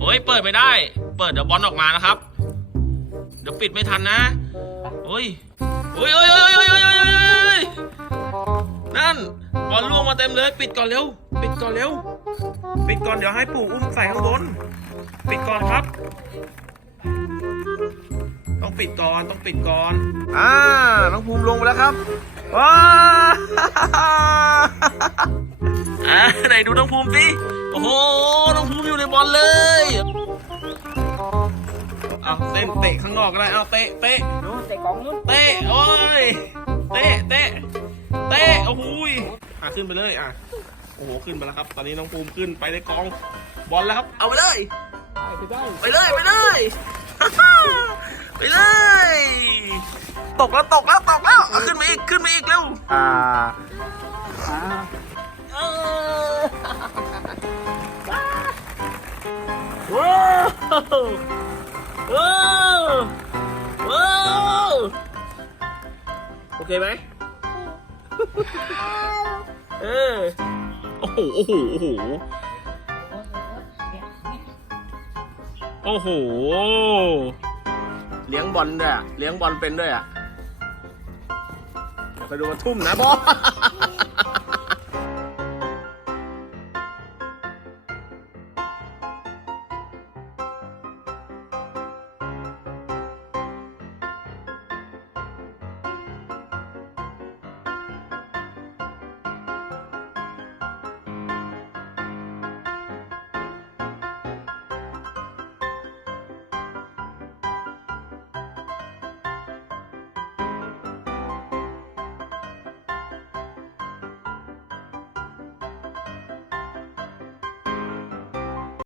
โอ้ยเปิดไม่ได้ เปิดเดี๋ยวบอลออกมานะครับ เดี๋ยวปิดไม่ทันนะโอ้ยโอ้ยโอ้ยโอ้ยโอ้ยโอ้ยโอ้ยนั่นบอลล่วงมาเต็มเลย ปิดก่อนเร็ว ปิดก่อนเร็ว ปิดก่อนเดี๋ยวให้ปู่อุ้มใส่ข้างบน ปิดก่อนครับ ต้องปิดก่อนต้องปิดก่อน อ่าน้องภูมิลงไปแล้วครับว้าไหนดูน้องภูมิสิ อ้โหน้องภูมิอยู่ในบอลเลยเอาเต้นเตะข้างนอกก็ได้เอาเตะเตะนู้นเตะกองนู้นเตะโอ้ยเตะเตะเตะโอ้โหยอะขึ้นไปเลยอะโอ้โหขึ้นไปแล้วครับ ตอนนี้น้องภูมิขึ้นไปในกองบอลแล้วครับ เอาไปเลย ไปได้ไปเลยไปเลยไปเลย ตกแล้วตกแล้วตกแล้วเอาขึ้นมาอีกขึ้นมาอีกเร็วอ่าอ่า ว้าวว้าวว้าวโอเคไหมเออโอ้โหโอ้โหโอ้โหโอ้โห เลี้ยงบอลด้วยอะเลี้ยงบอลเป็นด้วยอะไปดูมันทุ่มนะบอล